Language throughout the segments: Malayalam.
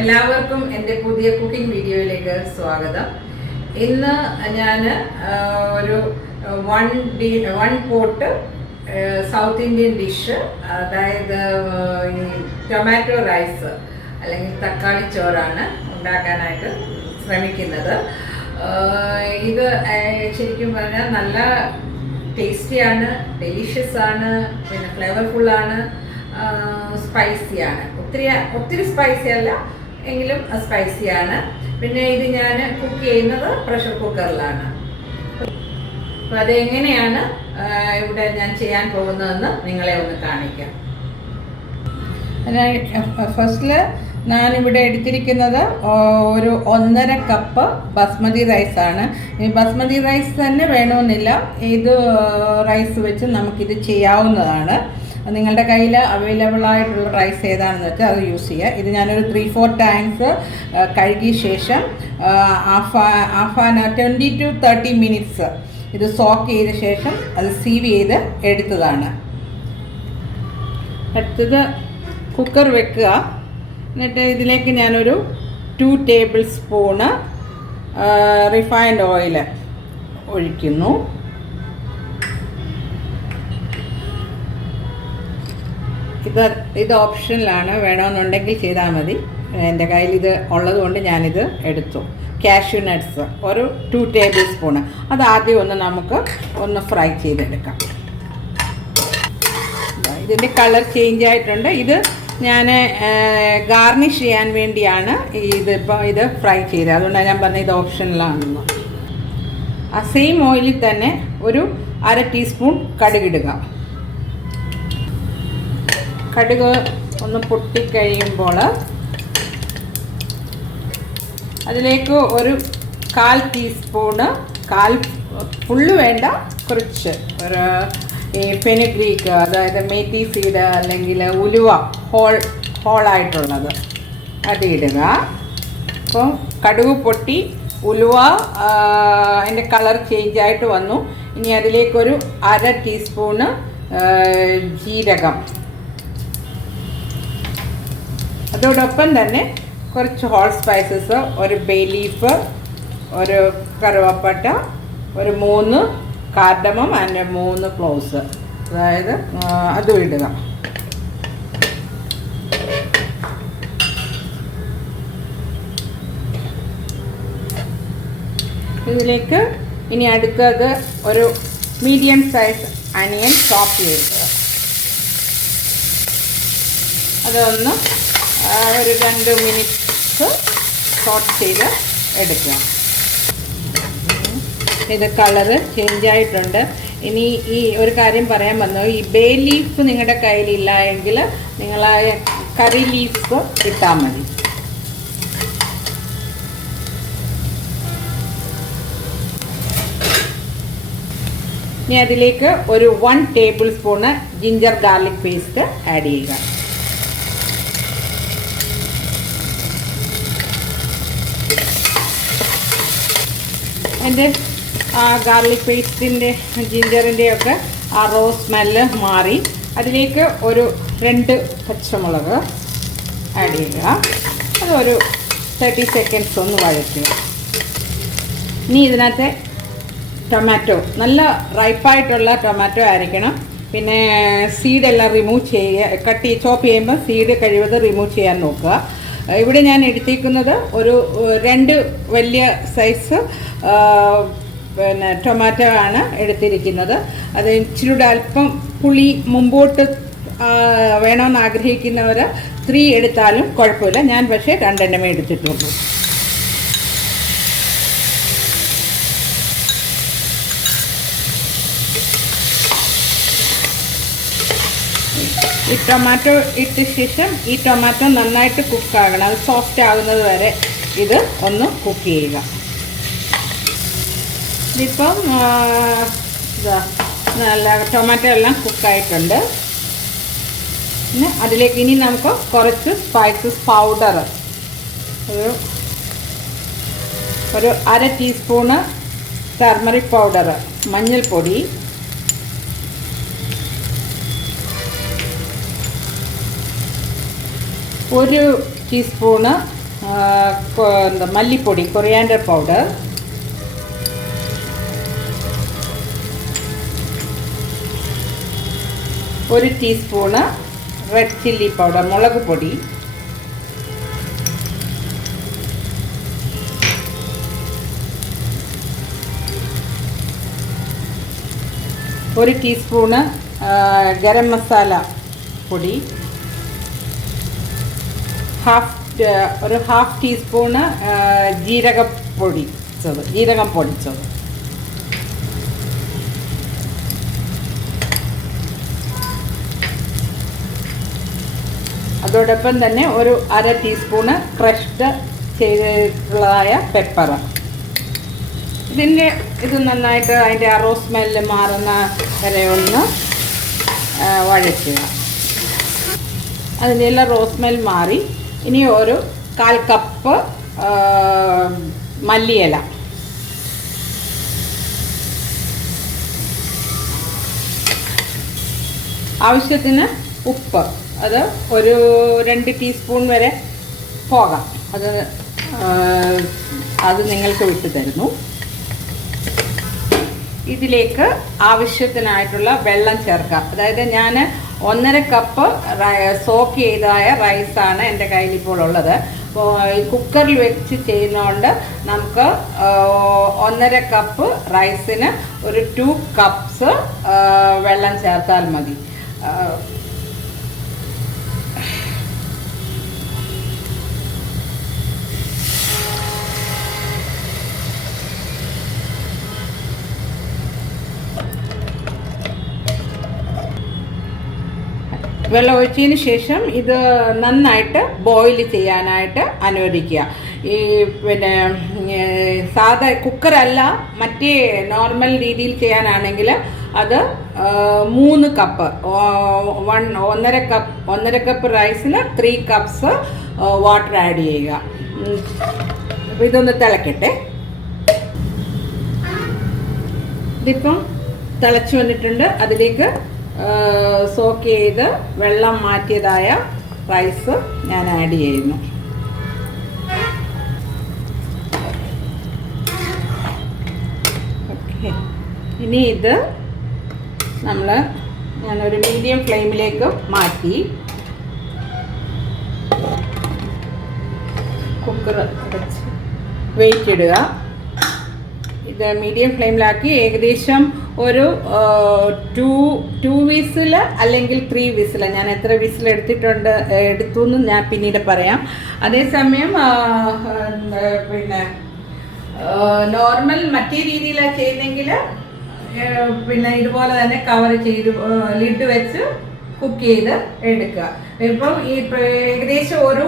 എല്ലാവർക്കും എൻ്റെ പുതിയ കുക്കിംഗ് വീഡിയോയിലേക്ക് സ്വാഗതം. ഇന്ന് ഞാൻ ഒരു one pot south Indian dish, അതായത് ഈ ടൊമാറ്റോ റൈസ് അല്ലെങ്കിൽ തക്കാളി ചോറാണ് ഉണ്ടാക്കാനായിട്ട് ശ്രമിക്കുന്നത്. ഇത് ശരിക്കും പറഞ്ഞാൽ നല്ല ടേസ്റ്റിയാണ്, ഡെലിഷ്യസ് ആണ്, പിന്നെ ഫ്ലേവർഫുള്ളാണ്, സ്പൈസിയാണ്. ഒത്തിരി സ്പൈസി അല്ല എങ്കിലും സ്പൈസിയാണ്. പിന്നെ ഇത് ഞാൻ കുക്ക് ചെയ്യുന്നത് പ്രഷർ കുക്കറിലാണ്. അപ്പോൾ അതെങ്ങനെയാണ് ഇവിടെ ഞാൻ ചെയ്യാൻ പോകുന്നതെന്ന് നിങ്ങളെ ഒന്ന് കാണിക്കാം. ഫസ്റ്റിൽ ഞാനിവിടെ എടുത്തിരിക്കുന്നത് ഒരു 1.5 കപ്പ് ബസ്മതി റൈസാണ്. ഈ ബസ്മതി റൈസ് തന്നെ വേണമെന്നില്ല, ഏത് റൈസ് വെച്ച് നമുക്കിത് ചെയ്യാവുന്നതാണ്. നിങ്ങളുടെ കയ്യിൽ അവൈലബിൾ ആയിട്ടുള്ള റൈസ് ഏതാണെന്ന് വെച്ചാൽ അത് യൂസ് ചെയ്യുക. ഇത് ഞാനൊരു 3-4 ടൈംസ് കഴുകിയ ശേഷം ഹാഫ് 20 to 30 മിനിറ്റ്സ് ഇത് സോക്ക് ചെയ്ത ശേഷം അത് സീവ് ചെയ്ത് എടുത്തതാണ്. അടുത്തത് കുക്കർ വെക്കുക. എന്നിട്ട് ഇതിലേക്ക് ഞാനൊരു 2 ടേബിൾ സ്പൂണ് റിഫൈൻഡ് ഓയിൽ ഒഴിക്കുന്നു. ഇത് ഓപ്ഷനിലാണ്, വേണമെന്നുണ്ടെങ്കിൽ ചെയ്താൽ മതി. എൻ്റെ കയ്യിൽ ഇത് ഉള്ളതുകൊണ്ട് ഞാനിത് എടുത്തു. കാഷ്യൂ നട്ട്സ് ഒരു 2 ടേബിൾ സ്പൂണ്. അത് ആദ്യം നമുക്ക് ഫ്രൈ ചെയ്തെടുക്കാം. ഇതിൻ്റെ കളർ ചേഞ്ച് ആയിട്ടുണ്ട്. ഇത് ഞാൻ ഗാർണിഷ് ചെയ്യാൻ വേണ്ടിയാണ് ഇത് ഫ്രൈ ചെയ്തത്. അതുകൊണ്ടാണ് ഞാൻ പറഞ്ഞത് ഇത് ഓപ്ഷനിലാണെന്ന്. ആ സെയിം ഓയിലിൽ തന്നെ ഒരു 1/2 ടീസ്പൂൺ കടുകിടുക. കടുക് ഒന്ന് പൊട്ടിക്കഴിയുമ്പോൾ അതിലേക്ക് ഒരു 1/4 ടീസ്പൂണ്, ഫുള്ള് വേണ്ട, കുറച്ച് ഒരു ഫെനുഗ്രീക്ക്, അതായത് മേത്തി സീഡ് അല്ലെങ്കിൽ ഉലുവ ഹോളായിട്ടുള്ളത് അത് ഇടുക. അപ്പോൾ കടുക് പൊട്ടി, ഉലുവ അതിൻ്റെ കളർ ചേഞ്ചായിട്ട് വന്നു. ഇനി അതിലേക്കൊരു 1/2 ടീസ്പൂണ് ജീരകം, അതോടൊപ്പം തന്നെ കുറച്ച് ഹോൾ സ്പൈസസ്, ഒരു ബേ ലീഫ്, ഒരു കറുവപ്പട്ട, ഒരു 3 കാർഡമം ആൻഡ് 3 ക്ലോവ്സ്, അതായത് അതും ഇടുക. ഇതിലേക്ക് ഇനി അടുത്തത് ഒരു മീഡിയം സൈസ് അനിയൻ ചോപ്പ് ചെയ്യുക. അതൊന്ന് ഒരു 2 മിനിറ്റ്സ് സോട്ട് ചെയ്ത് എടുക്കുക. ഇത് കളറ് ചേഞ്ചായിട്ടുണ്ട്. ഇനി ഈ ഒരു കാര്യം പറയാൻ വന്നു, ഈ ബേ ലീഫ് നിങ്ങളുടെ കയ്യിലില്ല എങ്കിൽ നിങ്ങൾ കറി ലീഫ് ഇട്ടാൽ മതി. ഇനി അതിലേക്ക് ഒരു 1 table spoon ginger garlic paste add ചെയ്യുക. അതിൻ്റെ ആ ഗാർലിക് പേസ്റ്റിൻ്റെ ജിഞ്ചറിൻ്റെയൊക്കെ ആ റോ സ്മെല്ല് മാറി അതിലേക്ക് ഒരു 2 പച്ചമുളക് ആഡ് ചെയ്യുക. അതൊരു 30 സെക്കൻഡ്സ് ഒന്ന് വഴറ്റുക. ഇനി ഇതിനകത്തെ ടൊമാറ്റോ നല്ല റൈപ്പായിട്ടുള്ള ടൊമാറ്റോ ആയിരിക്കണം. പിന്നെ സീഡെല്ലാം റിമൂവ് ചെയ്യുക. ചോപ്പ് ചെയ്യുമ്പോൾ സീഡ് കഴിവത് റിമൂവ് ചെയ്യാൻ നോക്കുക. ഇവിടെ ഞാൻ എടുത്തേക്കുന്നത് ഒരു 2 വലിയ സൈസ് പിന്നെ ടൊമാറ്റോ ആണ് എടുത്തിരിക്കുന്നത്. അത് ഇച്ചിരി അല്പം പുളി മുമ്പോട്ട് വേണമെന്ന് ആഗ്രഹിക്കുന്നവർ 3 എടുത്താലും കുഴപ്പമില്ല. ഞാൻ പക്ഷേ 2 എണ്ണമേ എടുത്തിട്ടുള്ളൂ. ഈ ടൊമാറ്റോ ഇട്ട ശേഷം ഈ ടൊമാറ്റോ നന്നായിട്ട് കുക്കാകണം. അത് സോഫ്റ്റ് ആകുന്നത് വരെ ഇത് ഒന്ന് കുക്ക് ചെയ്യുക. ഇതിപ്പം നല്ല ടൊമാറ്റോ എല്ലാം കുക്കായിട്ടുണ്ട്. പിന്നെ അതിലേക്ക് ഇനി നമുക്ക് കുറച്ച് സ്പൈസസ് പൗഡർ, ഒരു 1/2 ടീസ്പൂണ് ടർമറിക് പൗഡർ, മഞ്ഞൾപ്പൊടി, ഒരു ടീസ്പൂണ് മല്ലിപ്പൊടി കൊറിയാൻഡർ പൗഡർ, ഒരു ടീസ്പൂണ് റെഡ് ചില്ലി പൗഡർ മുളക് പൊടി, ഒരു ടീസ്പൂണ് ഗരം മസാല പൊടി, ഒരു ഹാഫ് ടീസ്പൂണ് ജീരകം പൊടിച്ചത്, അതോടൊപ്പം തന്നെ ഒരു അര ടീസ്പൂണ് ക്രഷ്ഡ് ചെയ്തിട്ടുള്ളതായ പെപ്പർ. ഇത് നന്നായിട്ട് അതിൻ്റെ ആ റോസ് സ്മെല്ല് മാറുന്ന വരെ ഒന്ന് വഴറ്റുക. അതിൻ്റെ റോസ് സ്മെൽ മാറി ഇനി ഒരു 1/4 കപ്പ് മല്ലിയില, ആവശ്യത്തിന് ഉപ്പ്, അത് ഒരു 2 ടീസ്പൂൺ വരെ പോകാം, അത് നിങ്ങൾക്ക് വിട്ടു തരുന്നു. ഇതിലേക്ക് ആവശ്യത്തിനായിട്ടുള്ള വെള്ളം ചേർക്കാം. അതായത് ഞാൻ 1.5 കപ്പ് സോക്ക് ചെയ്തതായ റൈസാണ് എൻ്റെ കയ്യിൽ ഇപ്പോൾ ഉള്ളത്. അപ്പോൾ ഈ കുക്കറിൽ വെച്ച് ചെയ്യുന്നതുകൊണ്ട് നമുക്ക് 1.5 കപ്പ് റൈസിന് ഒരു 2 കപ്സ് വെള്ളം ചേർത്താൽ മതി. വെള്ളം ഒഴിച്ചതിന് ശേഷം ഇത് നന്നായിട്ട് ബോയിൽ ചെയ്യാനായിട്ട് അനുവദിക്കുക. ഈ സാധാ കുക്കറല്ല, മറ്റേ നോർമൽ രീതിയിൽ ചെയ്യാനാണെങ്കിൽ അത് 3 കപ്പ് 1.5 കപ്പ് റൈസിന് 3 കപ്സ് വാട്ടർ ആഡ് ചെയ്യുക. അപ്പോൾ ഇതൊന്ന് തിളക്കട്ടെ. ഇതിപ്പം തിളച്ച് വന്നിട്ടുണ്ട്. അതിലേക്ക് സോക്ക് ചെയ്ത് വെള്ളം മാറ്റിയതായ റൈസ് ഞാൻ ആഡ് ചെയ്യുന്നു. ഓക്കെ, ഇനി ഇത് ഞാനൊരു മീഡിയം ഫ്ലെയിമിലേക്ക് മാറ്റി കുക്കർ അടച്ച് വെയിറ്റ് ഇടുക. ഇത് മീഡിയം ഫ്ലെയിമിലാക്കി ഏകദേശം ഒരു 2 വിസിൽ അല്ലെങ്കിൽ 3 വിസിൽ, ഞാൻ എത്ര വിസിൽ എടുത്തു എന്ന് ഞാൻ പിന്നീട് പറയാം. അതേസമയം നോർമൽ മറ്റേ രീതിയിലാണ് ചെയ്യുന്നെങ്കിൽ ഇതുപോലെ തന്നെ കവർ ചെയ്ത് ലിഡ് വെച്ച് കുക്ക് ചെയ്ത് എടുക്കുക. ഇപ്പം ഈ ഏകദേശം ഒരു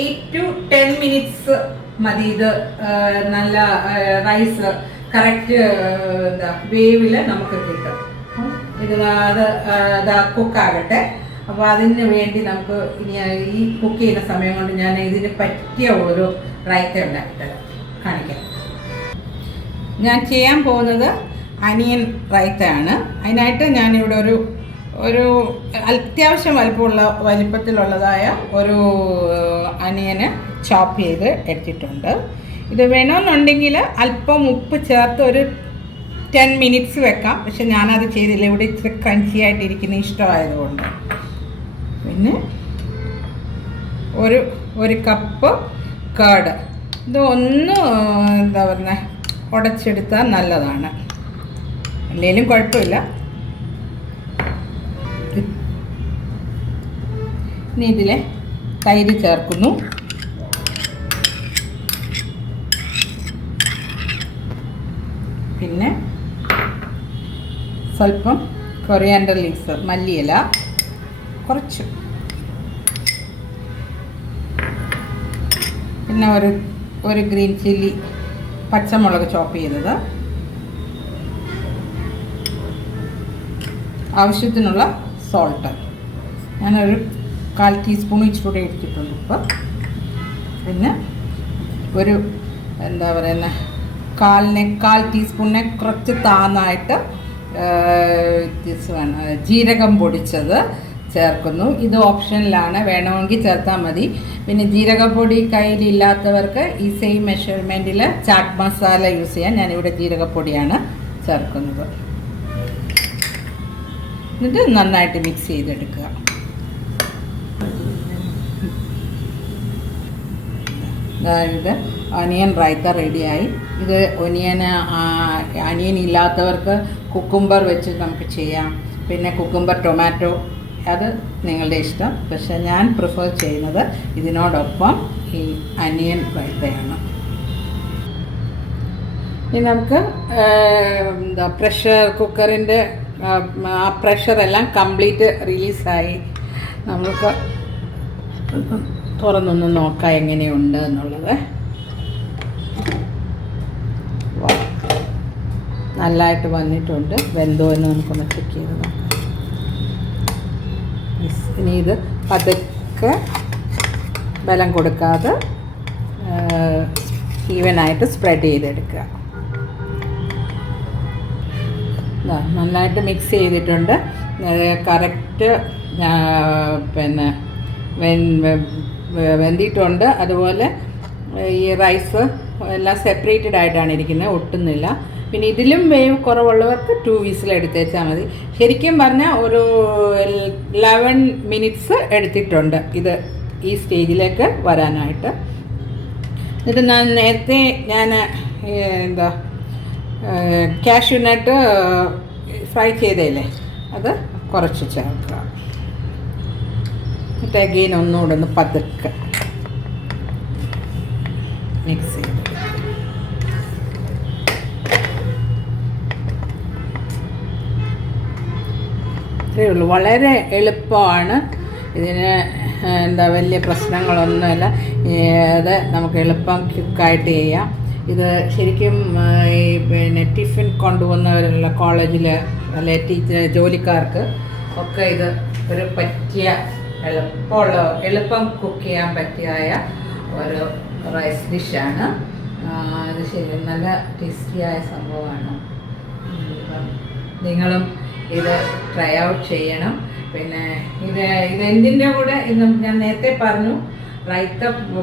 8 to 10 മിനിറ്റ്സ് മതി. ഇത് നല്ല റൈസ് കറക്റ്റ് വേവില് നമുക്ക് കിട്ടും. അത് കുക്കാകട്ടെ. അപ്പോൾ അതിന് വേണ്ടി നമുക്ക് ഇനി ഈ കുക്ക് ചെയ്യുന്ന സമയം കൊണ്ട് ഞാൻ ഇതിന് പറ്റിയ ഒരു റൈത്ത ഉണ്ടാക്കിത്തരാം, കാണിക്കാം. ഞാൻ ചെയ്യാൻ പോകുന്നത് അനിയൻ റൈത്തയാണ്. അതിനായിട്ട് ഞാനിവിടെ ഒരു അത്യാവശ്യം വലിപ്പത്തിലുള്ളതായ ഒരു അനിയന് ചോപ്പ് ചെയ്ത് എടുത്തിട്ടുണ്ട്. ഇത് വേണമെന്നുണ്ടെങ്കിൽ അല്പം ഉപ്പ് ചേർത്ത് ഒരു 10 മിനിറ്റ്സ് വെക്കാം. പക്ഷെ ഞാനത് ചെയ്തില്ല, ഇവിടെ ഇച്ചിരി ക്രഞ്ചി ആയിട്ടിരിക്കുന്ന ഇഷ്ടമായതുകൊണ്ട്. പിന്നെ ഒരു കപ്പ് കേർഡ്, ഇത് ഒന്ന് എന്താ പറയുക ഉടച്ചെടുത്താൽ നല്ലതാണ്, അല്ലെങ്കിലും കുഴപ്പമില്ല. ഇനി ഇതിൽ തൈര് ചേർക്കുന്നു. പിന്നെ സ്വല്പം കൊറിയാൻഡർ ലീവ്സ്, മല്ലിയില കുറച്ച്, പിന്നെ ഒരു ഗ്രീൻ ചില്ലി, പച്ചമുളക് ചോപ്പ് ചെയ്തത്, ആവശ്യത്തിനുള്ള സോൾട്ട്. ഞാനൊരു 1/4 ടീസ്പൂൺ ഇച്ചിരി എടുത്തിട്ടുണ്ട് ഉപ്പ്. പിന്നെ എന്താ പറയുന്ന 1/4 ടീസ്പൂണിനെ കുറച്ച് താന്നായിട്ട് ജീരകം പൊടിച്ചത് ചേർക്കുന്നു. ഇത് ഓപ്ഷനിലാണ്, വേണമെങ്കിൽ ചേർത്താൽ മതി. പിന്നെ ജീരകപ്പൊടി കയ്യിലില്ലാത്തവർക്ക് ഈ സെയിം മെഷർമെൻറ്റിൽ ചാട്ട് മസാല യൂസ് ചെയ്യാൻ. ഞാനിവിടെ ജീരകപ്പൊടിയാണ് ചേർക്കുന്നത്. എന്നിട്ട് നന്നായിട്ട് മിക്സ് ചെയ്തെടുക്കുക. അതായത് ഒനിയൻ റൈത്ത റെഡിയായി. ഇത് അനിയൻ ഇല്ലാത്തവർക്ക് കുക്കുംബർ വെച്ച് നമുക്ക് ചെയ്യാം. പിന്നെ കുക്കുംബർ ടൊമാറ്റോ, അത് നിങ്ങളുടെ ഇഷ്ടം. പക്ഷെ ഞാൻ പ്രിഫർ ചെയ്യുന്നത് ഇതിനോടൊപ്പം ഈ അനിയൻ റൈത്തയാണ്. ഇനി നമുക്ക് പ്രഷർ കുക്കറിൻ്റെ ആ പ്രഷറെല്ലാം കംപ്ലീറ്റ് റിലീസായി. നമുക്ക് തുറന്നൊന്ന് നോക്കാം എങ്ങനെയുണ്ട് എന്നുള്ളത്. നല്ലതായിട്ട് വന്നിട്ടുണ്ട്. വെന്തോ എന്ന് നമുക്കൊന്ന് ചെക്ക് ചെയ്ത് നോക്കാം. ഇനി ഇത് പതുക്കെ ബലം കൊടുക്കാതെ ഈവനായിട്ട് സ്പ്രെഡ് ചെയ്തെടുക്കുക. നന്നായിട്ട് മിക്സ് ചെയ്തിട്ടുണ്ട്. കറക്റ്റ് പിന്നെ വെന്തിട്ടുണ്ട്. അതുപോലെ ഈ റൈസ് എല്ലാം സെപ്പറേറ്റഡ് ആയിട്ടാണ് ഇരിക്കുന്നത്, ഒട്ടുന്നില്ല. പിന്നെ ഇതിലും വേവ് കുറവുള്ളവർക്ക് 2 വിസിൽ എടുത്തേച്ചാൽ മതി. ശരിക്കും പറഞ്ഞാൽ ഒരു 11 മിനിറ്റ്സ് എടുത്തിട്ടുണ്ട് ഇത് ഈ സ്റ്റേജിലേക്ക് വരാനായിട്ട്. എന്നിട്ട് നേരത്തെ ഞാൻ കാഷ്യൂ നട്ട് ഫ്രൈ ചെയ്തേലേ, അത് കുറച്ച് ചേർക്കുക. എന്നിട്ട് അഗെയിൻ ഒന്നുകൂടെ ഒന്ന് പതുക്കെ മിക്സ് ചെയ്ത്. ഇത്രയേ ഉള്ളൂ. വളരെ എളുപ്പമാണ്. ഇതിന് വലിയ പ്രശ്നങ്ങളൊന്നുമില്ല. അത് നമുക്ക് എളുപ്പം ക്വിക്കായിട്ട് ചെയ്യാം. ഇത് ശരിക്കും പിന്നെ ടിഫിൻ കൊണ്ടുപോകുന്നവരുള്ള കോളേജിൽ അല്ലെ ജോലിക്കാർക്ക് ഒക്കെ ഇത് ഒരു പറ്റിയ എളുപ്പം കുക്ക് ചെയ്യാൻ പറ്റിയായ ഒരു റൈസ് ഡിഷാണ്. ഇത് ശരി നല്ല ടേസ്റ്റിയായ സംഭവമാണ്. നിങ്ങളും ഇത് ട്രൈ ഔട്ട് ചെയ്യണം. പിന്നെ ഇതെന്തിൻ്റെ കൂടെ ഇന്ന് ഞാൻ നേരത്തെ പറഞ്ഞു, റൈത്ത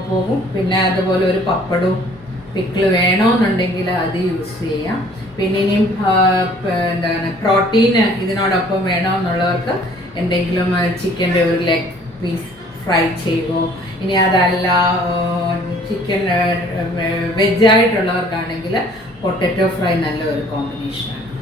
പോകും. പിന്നെ അതുപോലെ ഒരു പപ്പടവും പിക്കിൾ വേണമെന്നുണ്ടെങ്കിൽ അത് യൂസ് ചെയ്യാം. പിന്നെ ഇനിയും പ്രോട്ടീൻ ഇതിനോടൊപ്പം വേണമെന്നുള്ളവർക്ക് എന്തെങ്കിലും ചിക്കൻ്റെ ഒരു ലെഗ് പീസ് ഫ്രൈ ചെയ്യുമോ. ഇനി അതല്ല ചിക്കൻ വെജായിട്ടുള്ളവർക്കാണെങ്കിൽ പൊട്ടറ്റോ ഫ്രൈ നല്ലൊരു കോമ്പിനേഷനാണ്.